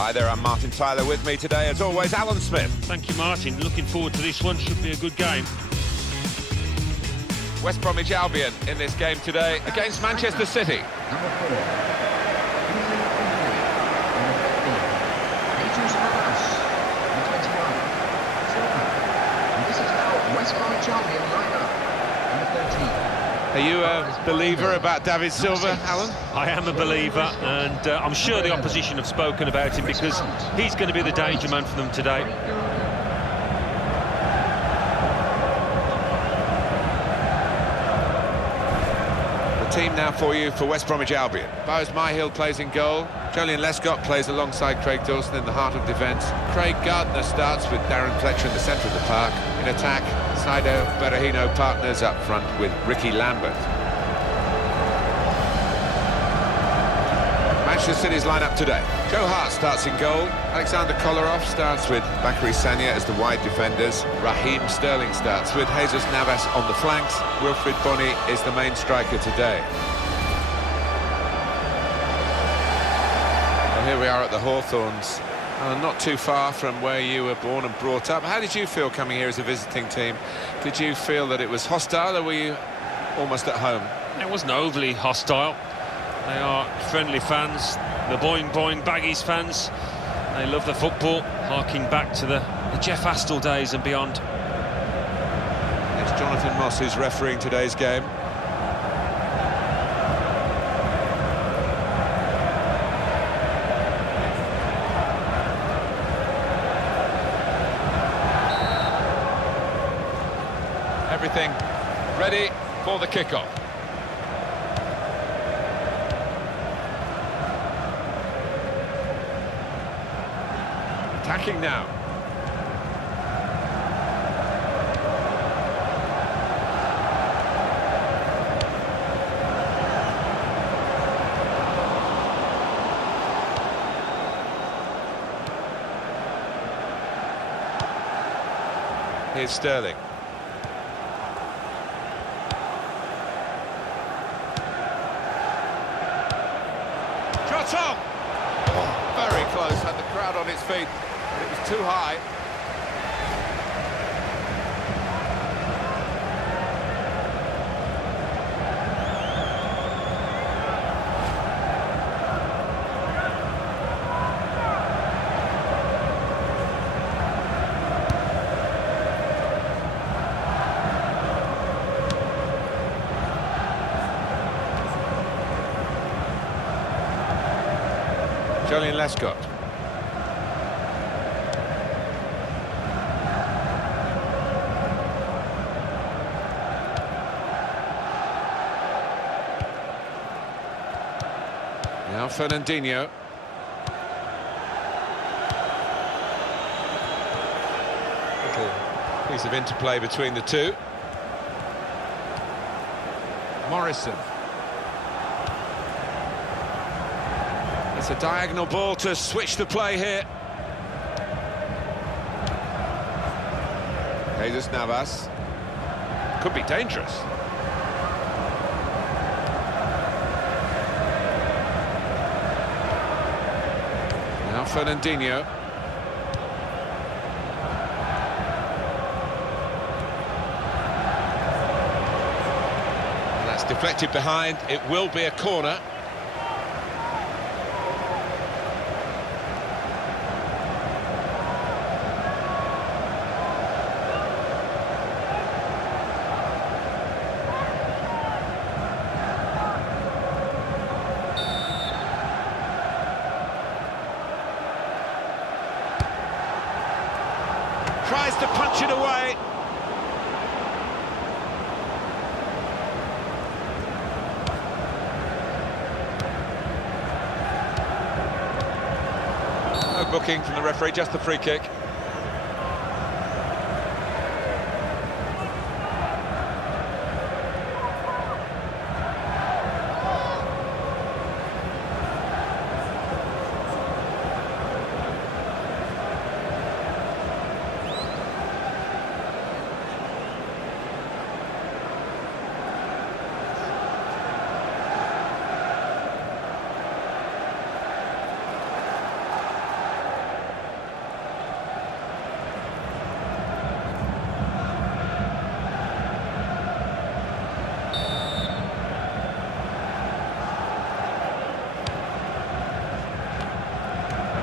Hi there, I'm Martin Tyler. With me today, as always, Alan Smith. Thank you, Martin. Looking forward to this one. Should be a good game. West Bromwich Albion in this game today against Manchester City. Are you a believer about David Silva, Alan? I am a believer, and I'm sure the opposition have spoken about him because he's going to be the danger man for them today. The team now for you for West Bromwich Albion. Bowes Myhill plays in goal. Jolyon Lescott plays alongside Craig Dawson in the heart of defence. Craig Gardner starts with Darren Fletcher in the centre of the park. In attack, Saido Berahino partners up front with Ricky Lambert. Manchester City's lineup today. Joe Hart starts in goal. Alexander Kolarov starts with Bakary Sagna as the wide defenders. Raheem Sterling starts with Jesus Navas on the flanks. Wilfried Bony is the main striker today. Well, here we are at the Hawthorns. Not too far from where you were born and brought up. How did you feel coming here as a visiting team? Did you feel that it was hostile, or were you almost at home? It wasn't overly hostile. They are friendly fans, the Boing Boing Baggies fans. They love the football, harking back to the Jeff Astle days and beyond. It's Jonathan Moss who's refereeing today's game. Everything ready for the kickoff. Attacking now. Here's Sterling. Shot on! Oh, very close, had the crowd on its feet. It was too high. Jolyon Lescott. Now Fernandinho. Little piece of interplay between the two. Morrison. It's a diagonal ball to switch the play here. Jesus Navas. Could be dangerous. Now Fernandinho. And that's deflected behind. It will be a corner. Tries to punch it away. No booking from the referee, just the free kick.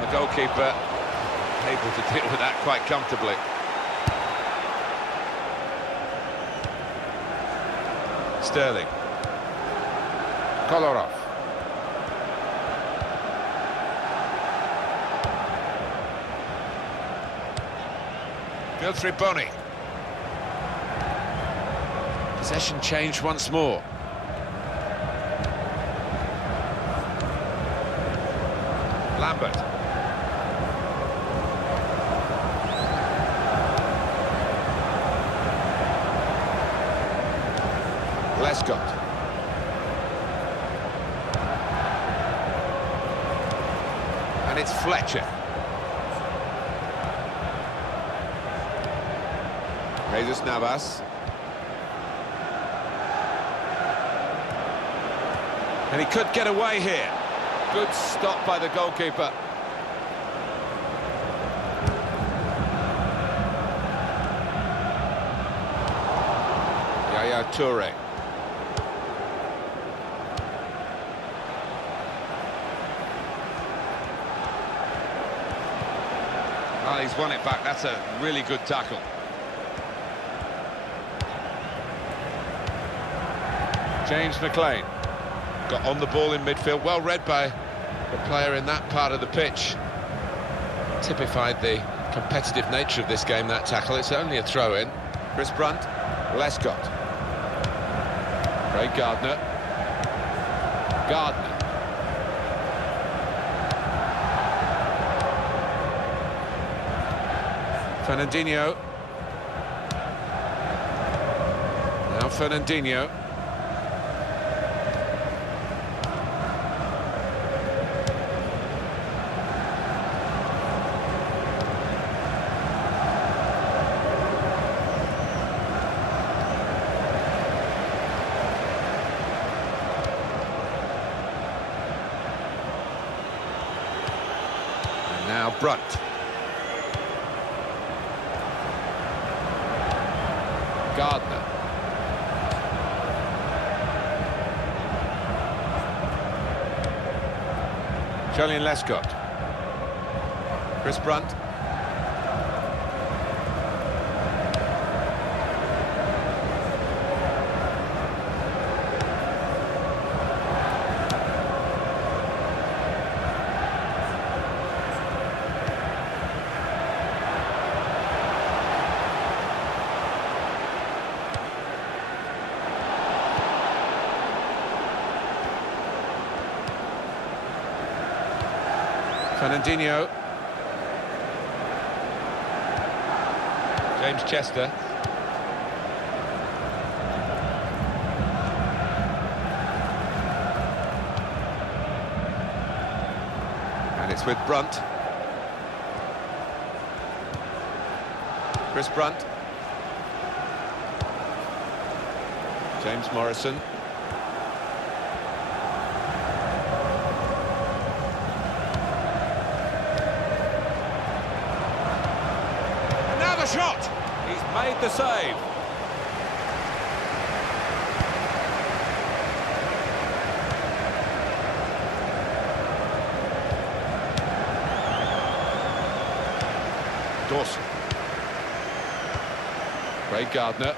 The goalkeeper able to deal with that quite comfortably. Sterling. Kolarov. Wilfried Bony. Possession changed once more. Lambert. Lescott. And it's Fletcher. Jesus Navas. And he could get away here. Good stop by the goalkeeper. Yaya Toure. Well, he's won it back. That's a really good tackle. James McLean got on the ball in midfield, well read by the player in that part of the pitch. Typified the competitive nature of this game, that tackle. It's only a throw-in. Chris Brunt, Lescott. Craig Gardner. Gardner. Fernandinho. Now Fernandinho. Now Brunt. Gardner. Julian Lescott. Chris Brunt. Fernandinho. James Chester. And it's with Brunt. Chris Brunt. James Morrison. Shot! He's made the save. Dawson. Craig Gardner.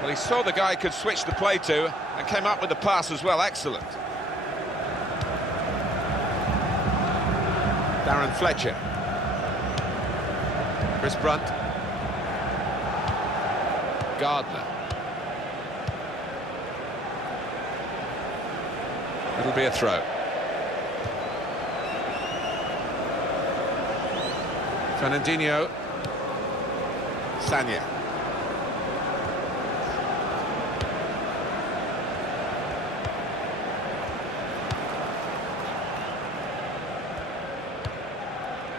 Well, he saw the guy he could switch the play to and came up with the pass as well. Excellent. Darren Fletcher. Chris Brunt. Gardner. It'll be a throw. Fernandinho. Sanya.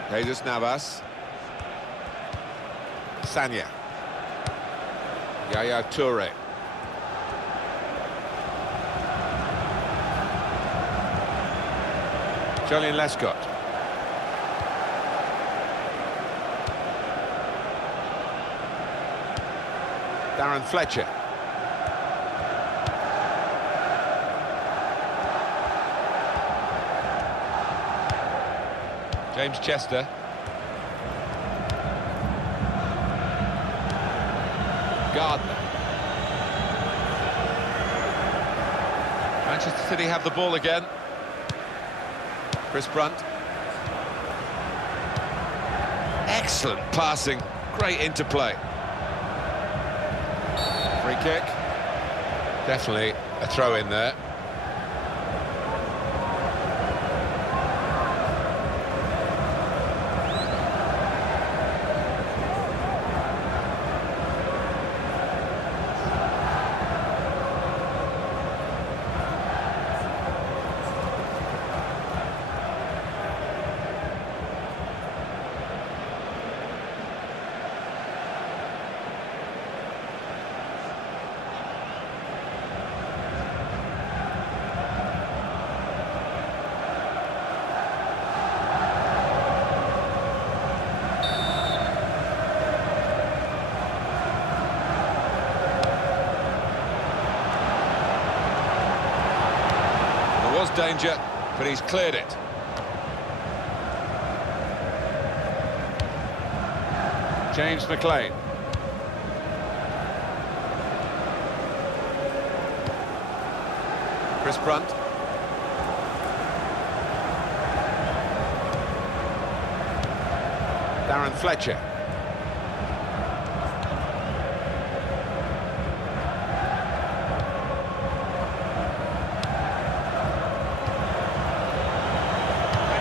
Jesus Navas. Sanya. Yaya Toure. Julian Lescott. Darren Fletcher. James Chester. Gardner. Manchester City have the ball again. Chris Brunt. Excellent passing, great interplay. Free kick. Definitely a throw in there. Was danger, but he's cleared it. James McLean. Chris Brunt. Darren Fletcher.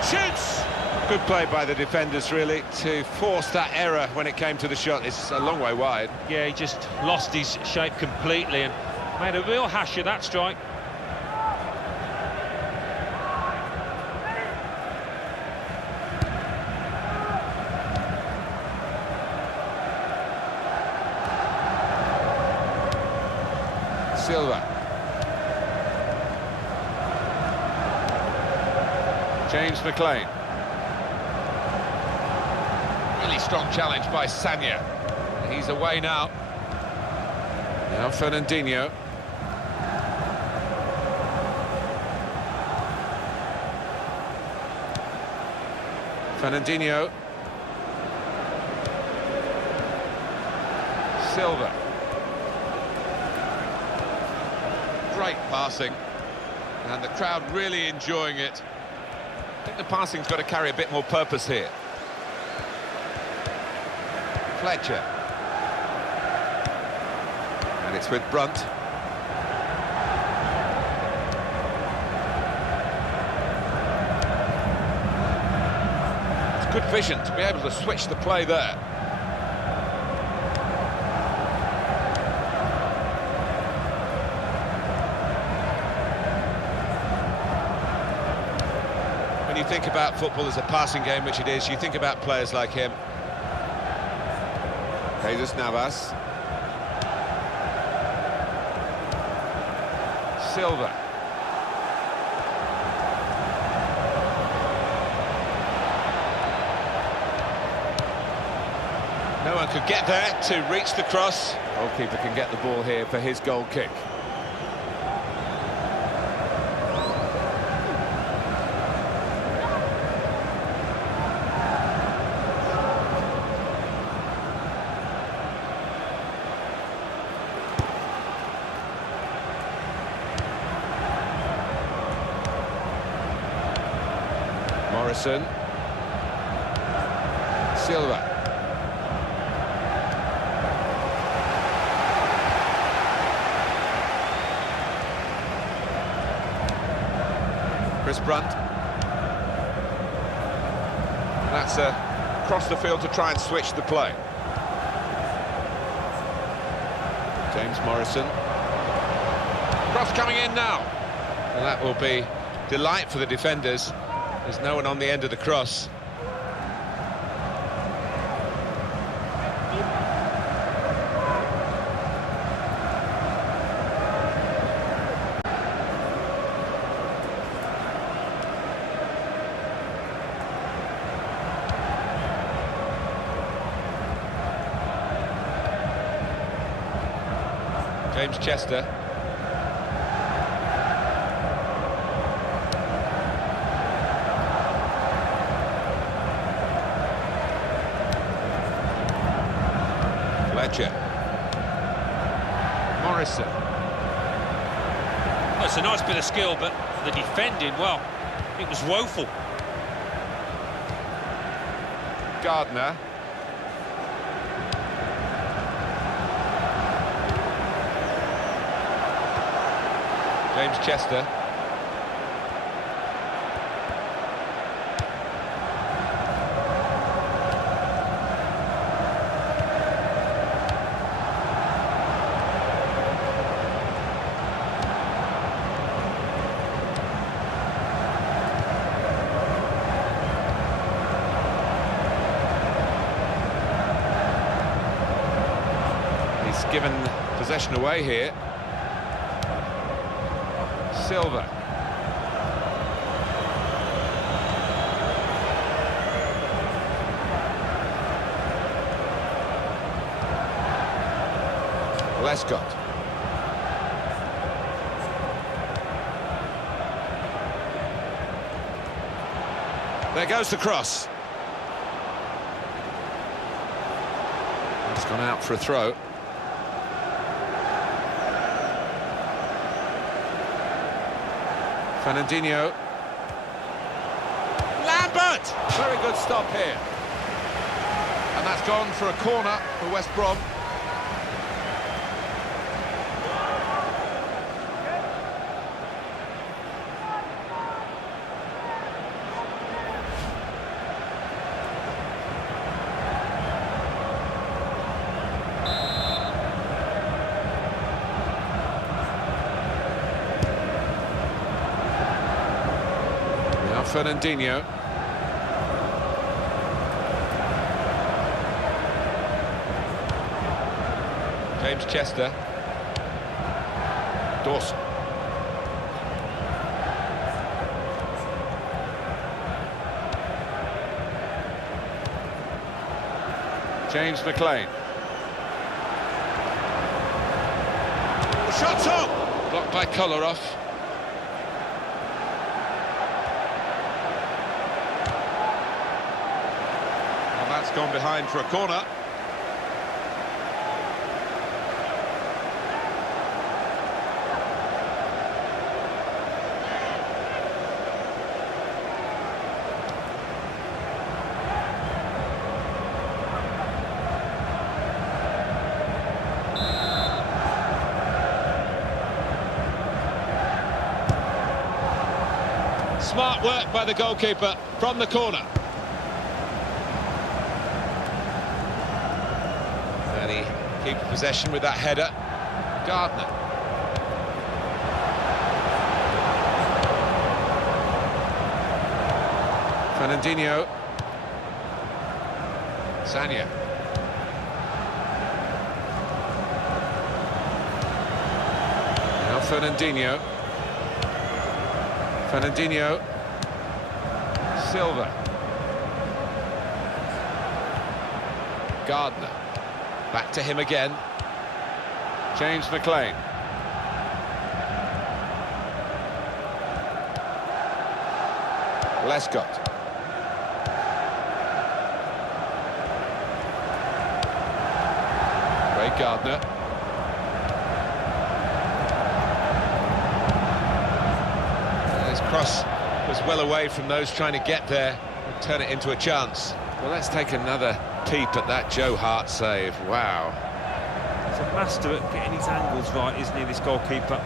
Shoots! Good play by the defenders, really, to force that error when it came to the shot. It's a long way wide. Yeah, he just lost his shape completely and made a real hash of that strike. Silva. James McLean. Really strong challenge by Sanya. He's away now. Now Fernandinho. Fernandinho. Silva. Great passing. And the crowd really enjoying it. I think the passing's got to carry a bit more purpose here. Fletcher. And it's with Brunt. It's good vision to be able to switch the play there. When you think about football as a passing game, which it is, you think about players like him. Jesus Navas. Silva. No one could get there to reach the cross. Goalkeeper can get the ball here for his goal kick. Morrison. Silva. Chris Brunt. And that's across the field to try and switch the play. James Morrison. Cross coming in now. And that will be delight for the defenders. There's no one on the end of the cross. James Chester. future. Morrison. Oh, it's a nice bit of skill, but the defending, well, it was woeful. Gardner. James Chester. He's given possession away here. Silva. Lescott. There goes the cross. It's gone out for a throw. Fernandinho. Lambert! Very good stop here. And that's gone for a corner for West Brom. Fernandinho. James Chester. Dawson. James McLean. Shot's up! Blocked by Kolarov. That's gone behind for a corner. Smart work by the goalkeeper from the corner. Keep possession with that header. Gardner. Fernandinho. Sanya. Now Fernandinho. Fernandinho. Silva. Gardner. Back to him again. James McLean. Lescott. Ray Gardner. His cross was well away from those trying to get there and turn it into a chance. Well, let's take another peep at that Joe Hart save. Wow. He's a master at getting his angles right, isn't he, this goalkeeper?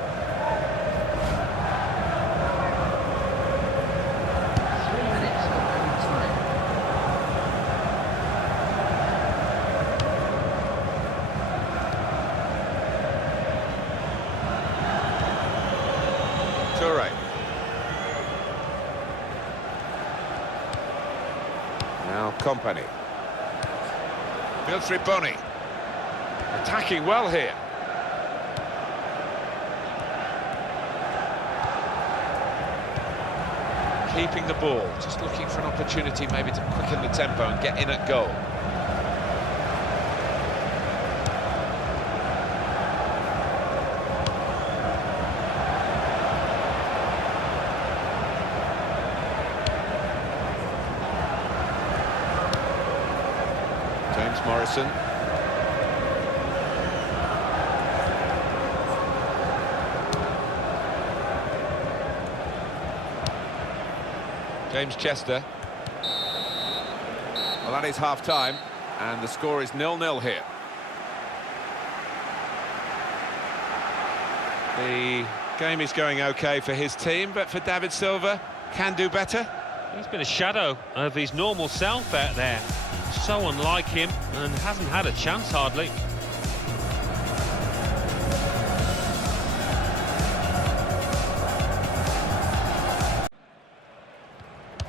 Toure. Now Company. Piltri Boni. Attacking well here. Keeping the ball, just looking for an opportunity maybe to quicken the tempo and get in at goal. James Morrison. James Chester. Well, that is half-time, and the score is 0-0 here. The game is going okay for his team, but for David Silva, can do better. He's been a shadow of his normal self out there. So unlike him, and hasn't had a chance hardly.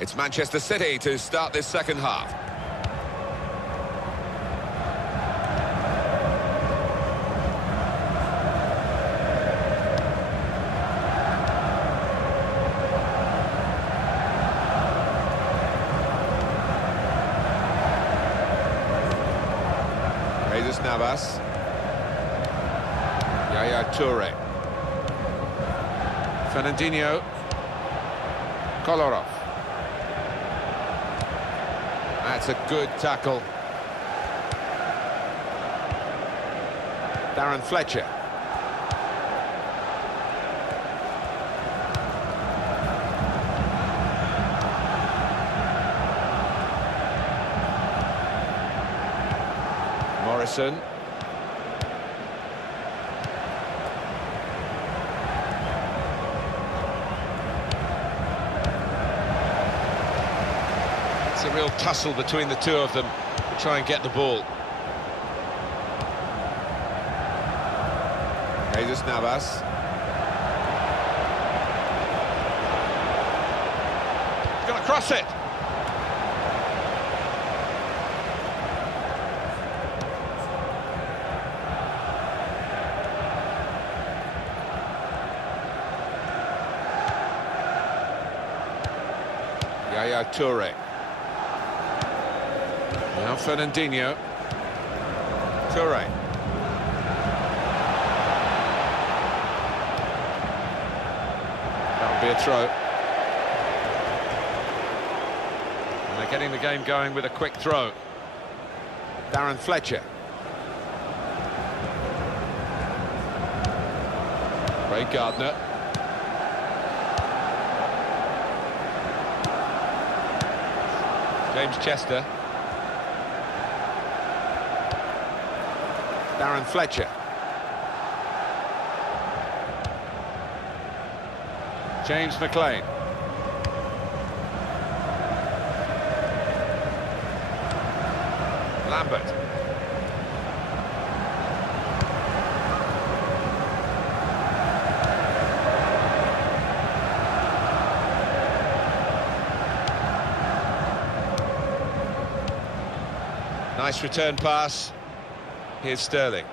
It's Manchester City to start this second half. Jesus Navas. Yaya Toure. Fernandinho. Kolarov. That's a good tackle. Darren Fletcher. Morrison. It's a real tussle between the two of them to try and get the ball. Jesus Navas. He's going to cross it. Yaya Toure. Now Fernandinho. Toure. That'll be a throw. And they're getting the game going with a quick throw. Darren Fletcher. Craig Gardner. James Chester. Darren Fletcher. James McLean. Lambert. Nice return pass. Here's Sterling.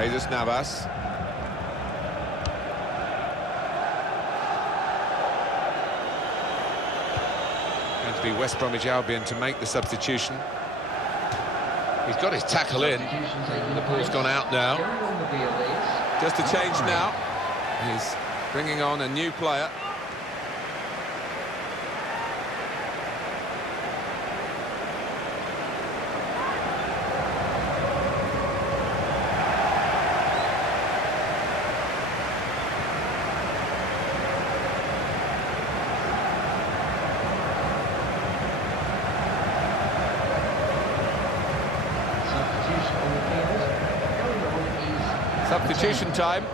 Jesus Navas. Going to be West Bromwich Albion to make the substitution. He's got his tackle in. The ball's gone out now. Just a change now. He's bringing on a new player. Substitution time.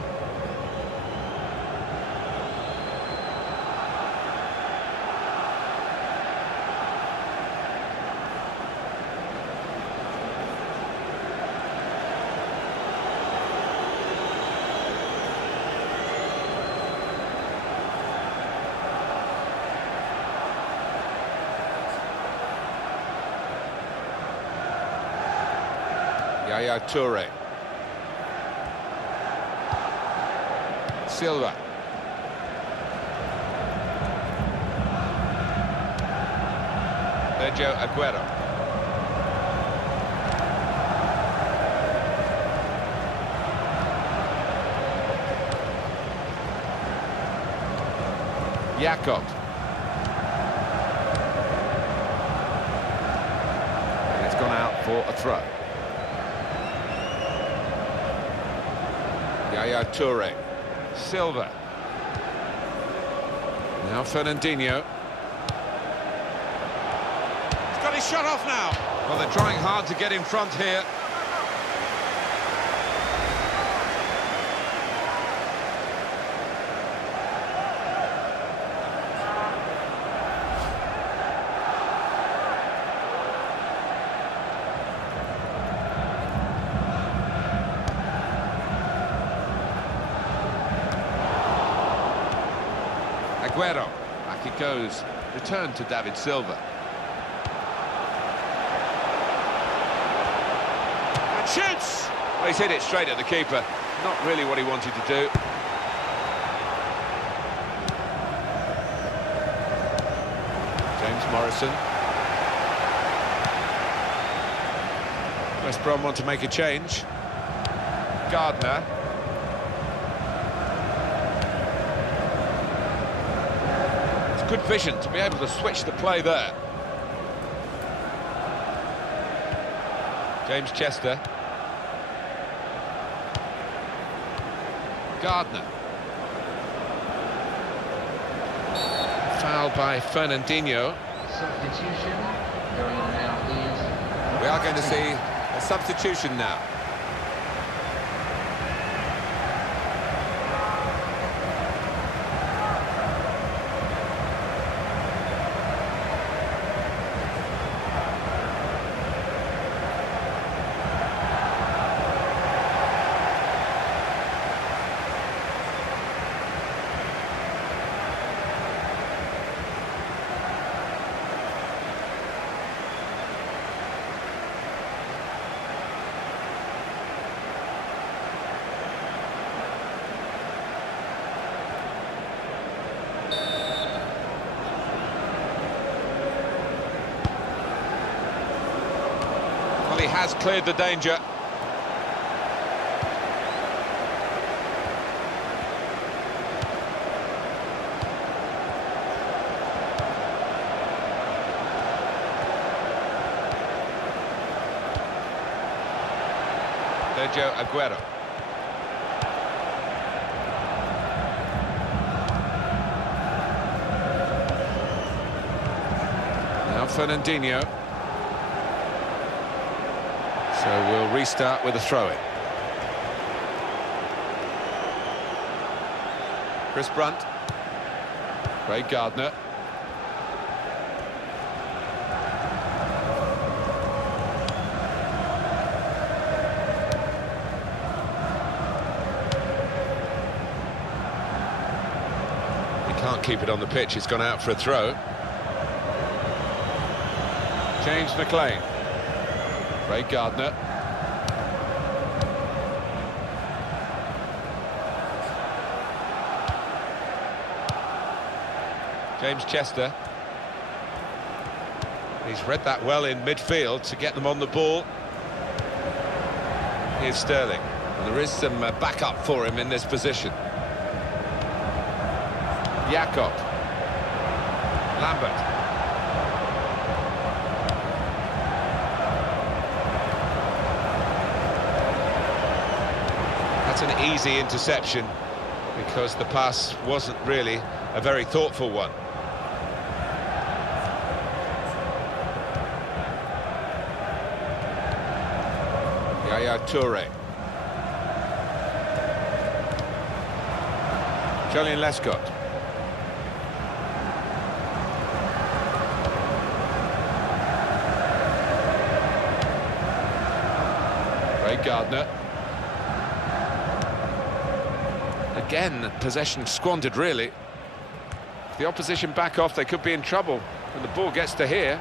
Yaya Toure. Silva. Sergio Aguero. Jakob. And it's gone out for a throw. Yaya Toure. Silva. Now Fernandinho. He's got his shot off now. Well, they're trying hard to get in front here. Aguero, back it goes, return to David Silva. And shoots! Well, he's hit it straight at the keeper, not really what he wanted to do. James Morrison. West Brom want to make a change. Gardner. Good vision to be able to switch the play there. James Chester. Gardner. Foul by Fernandinho. Substitution going on now is... We are going to see a substitution now. Well, he has cleared the danger. Sergio Aguero. Now Fernandinho. So we'll restart with a throw-in. Chris Brunt. Craig Gardner. He can't keep it on the pitch, it's gone out for a throw. James McLean. Craig Gardner. James Chester. He's read that well in midfield to get them on the ball. Here's Sterling. And there is some backup for him in this position. Jakob. Lambert. That's an easy interception because the pass wasn't really a very thoughtful one. Yaya Toure. Julian Lescott. Craig Gardner. Again, possession squandered, really. If the opposition back off, they could be in trouble when the ball gets to here.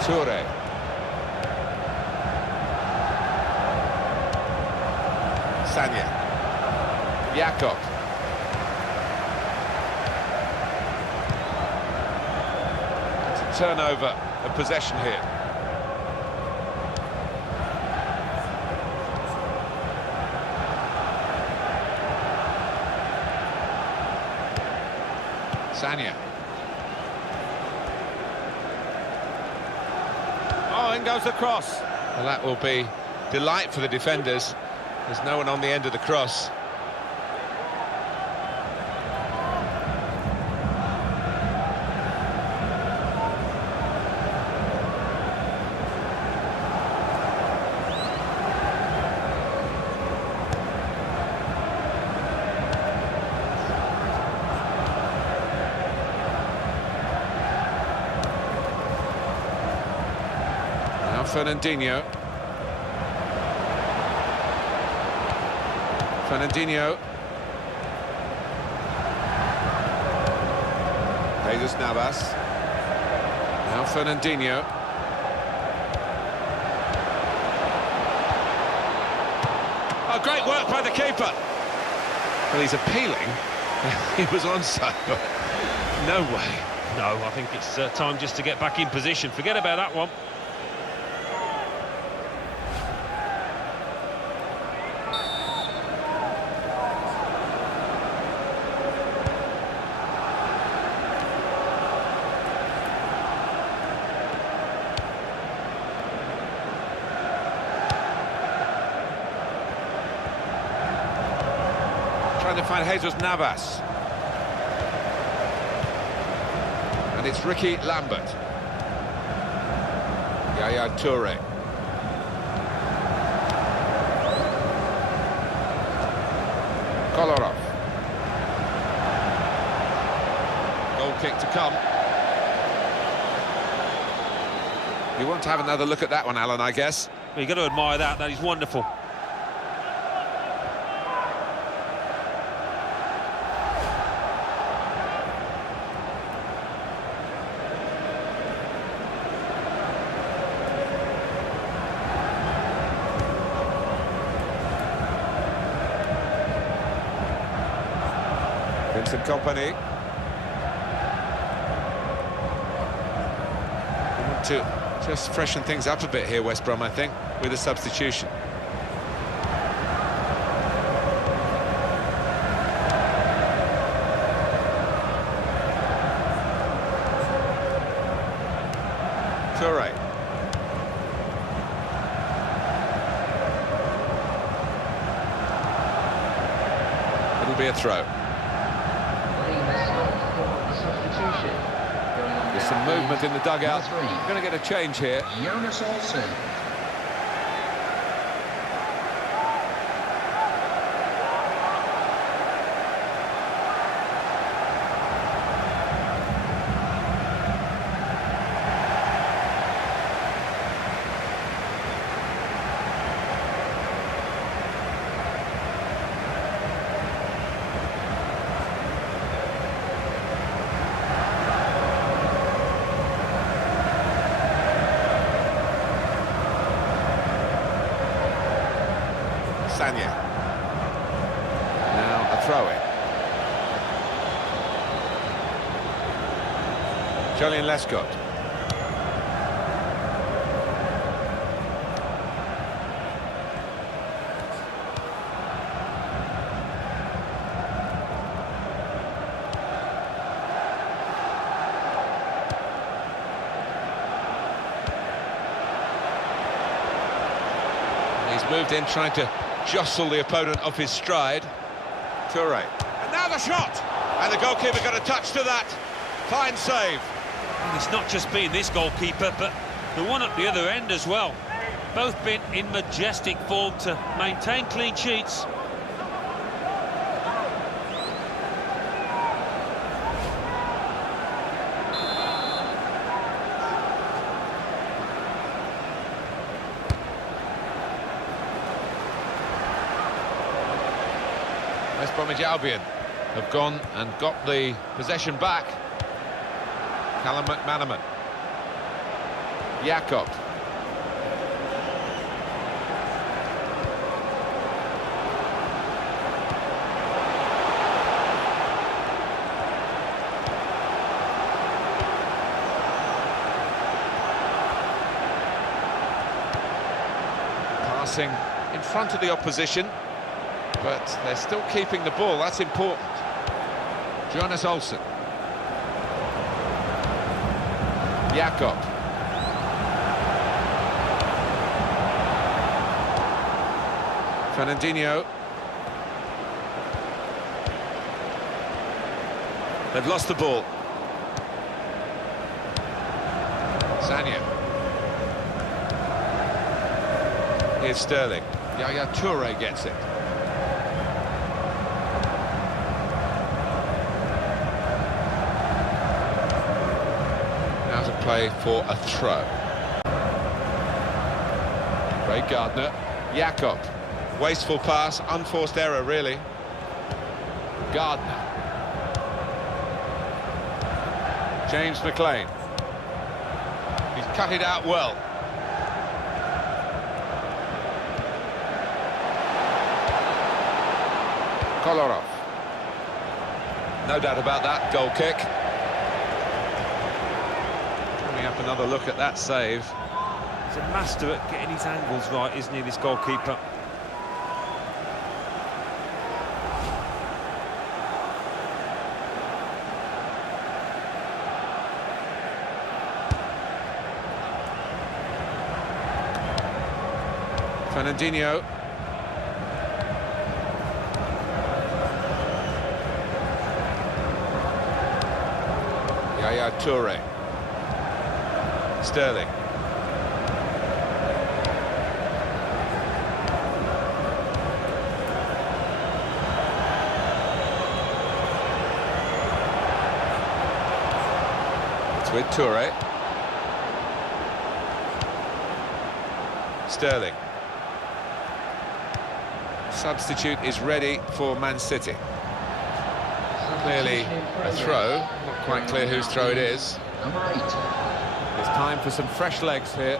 Toure. Sanya. Jakob. It's a turnover of possession here. Sanya. Oh, in goes the cross. Well, that will be delight for the defenders. There's no one on the end of the cross. Fernandinho. Jesus Navas. Now Fernandinho. Oh, great work by the keeper. Well, he's appealing. He was onside, but no way. No, I think it's time just to get back in position. Forget about that one. Trying to find Jesus Navas. And it's Ricky Lambert. Yaya Toure. Kolarov. Goal kick to come. You want to have another look at that one, Alan, I guess. Well, you've got to admire that. That is wonderful. Vincent Kompany. We want to just freshen things up a bit here, West Brom, I think, with a substitution. Toure. It'll be a throw. There's some movement in the dugout. We're going to get a change here. Jonas Olsen. Now a throw-in. Julian Lescott. He's moved in trying to jostle the opponent off his stride. Toure. And now the shot! And the goalkeeper got a touch to that. Fine save. And it's not just been this goalkeeper, but the one at the other end as well. Both been in majestic form to maintain clean sheets. West Bromwich Albion have gone and got the possession back. Callum McManaman. Jakob. Passing in front of the opposition. But they're still keeping the ball, that's important. Jonas Olsen. Jakob. Fernandinho. They've lost the ball. Sanya. Here's Sterling. Yaya Toure gets it. Now to play for a throw. Craig Gardner. Jakob. Wasteful pass, unforced error really. Gardner. James McLean. He's cut it out well. Kolarov. No doubt about that, goal kick. Coming up, another look at that save. He's a master at getting his angles right, isn't he, this goalkeeper? Fernandinho. Yaya Toure. Sterling. It's with Toure. Sterling. Substitute is ready for Man City. Clearly a throw, not quite clear whose throw it is. Number 8. It's time for some fresh legs here.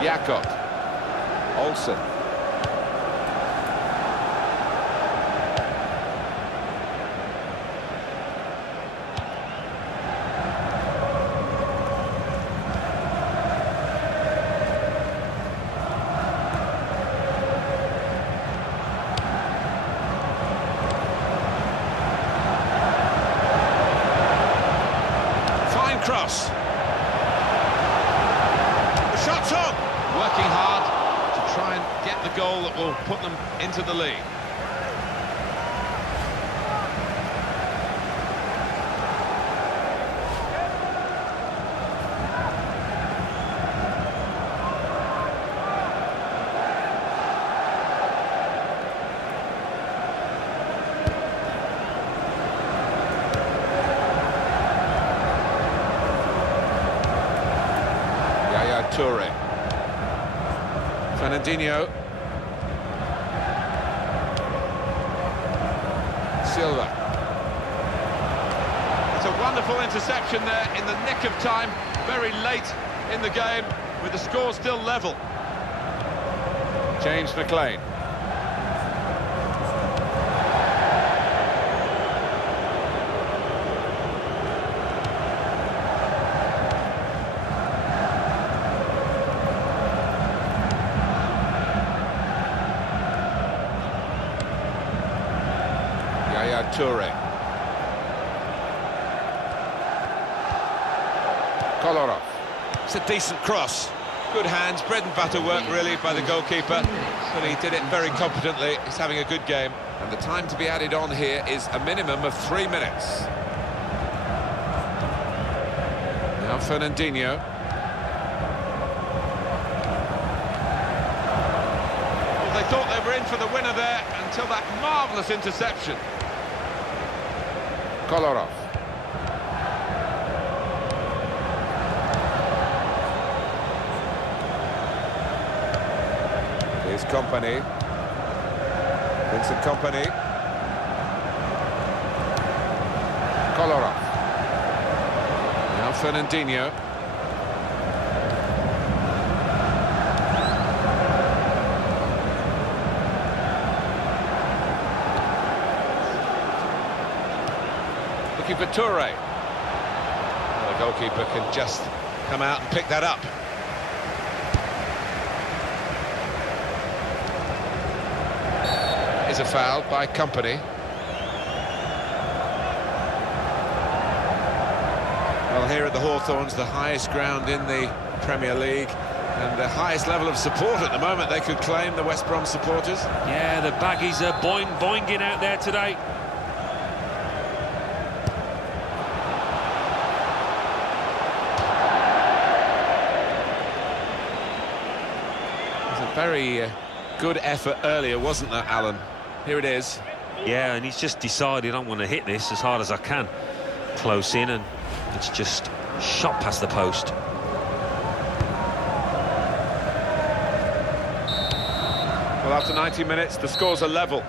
Jakob. Olsen. Fine cross. The shot's on. Working hard to try and get the goal that will put them into the lead. Yaya Toure. Fernandinho. Silva. It's a wonderful interception there in the nick of time, very late in the game, with the score still level. James McLean. Yaya Toure. Kolarov. It's a decent cross. Good hands, bread and butter work really by the goalkeeper, but he did it very competently. He's having a good game. And the time to be added on here is a minimum of 3 minutes. Now Fernandinho. Well, they thought they were in for the winner there until that marvellous interception. Kolarov. Here's Kompany. Vincent Kompany. Kolarov. Now Fernandinho. looking for Toure. Well, the goalkeeper can just come out and pick that up. Is a foul by Company. Well, here at the Hawthorns, the highest ground in the Premier League and the highest level of support at the moment, they could claim, the West Brom supporters. Yeah, the baggies are boinging out there today. It was a very good effort earlier, wasn't there, Alan? Here it is. Yeah, and he's just decided I want to hit this as hard as I can. Close in, and it's just shot past the post. Well, after 90 minutes, the scores are level.